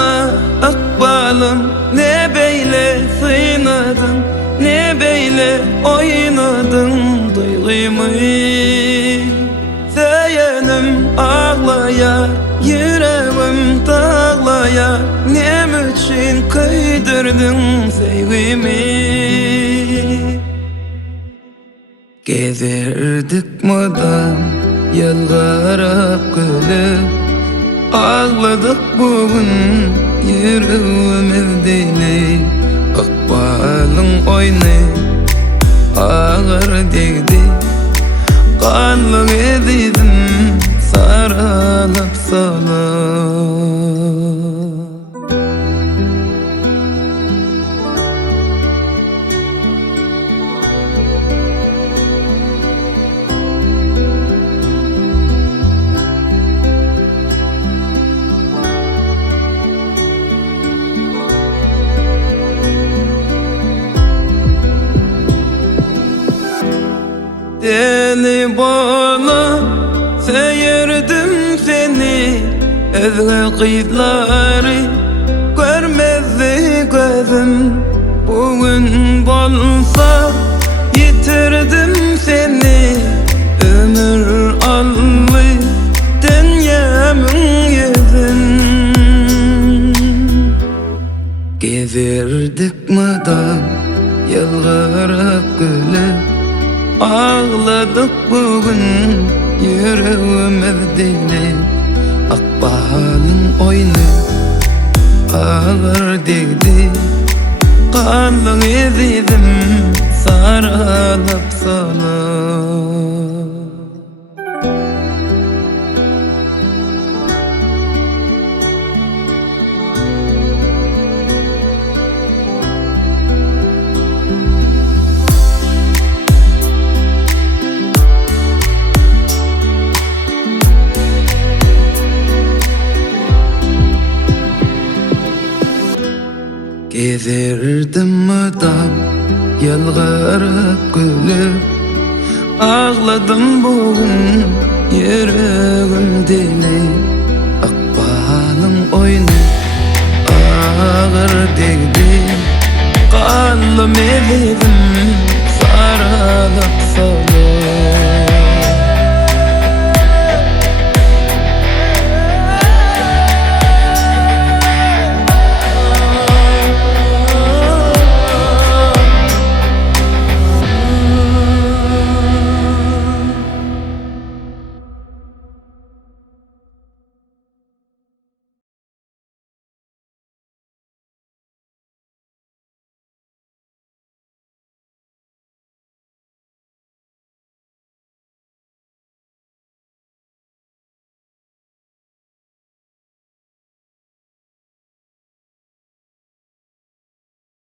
bana akbalım, ne beyle sıynadın, ne beyle oynadın duygımı. Seyenim ağlaya, yüreğim dağlaya, ne için kıydırdın sevgimi. Gezerdik madam yalvarıp gülüp, ağladık bugün yüreğimiz deli. Akbalın oynu ağır değdi, kanlı edildim sarılıp sarılıp. Deli bana seyirdim seni, özgür kızları görmezdi gözüm. Bugün bolsa yitirdim seni, ömür allı dünyamın yüzün. Gezerdik madam yalvarıp gülüp, ağladık bugün yüreğimiz deli. Akbalın oynu ağır değdi, kanlı edildim sarılıp sarılıp. Gezerdim adam yalvarıp gülüp, ağladım bugün yüreğim deli. Akbalın oynu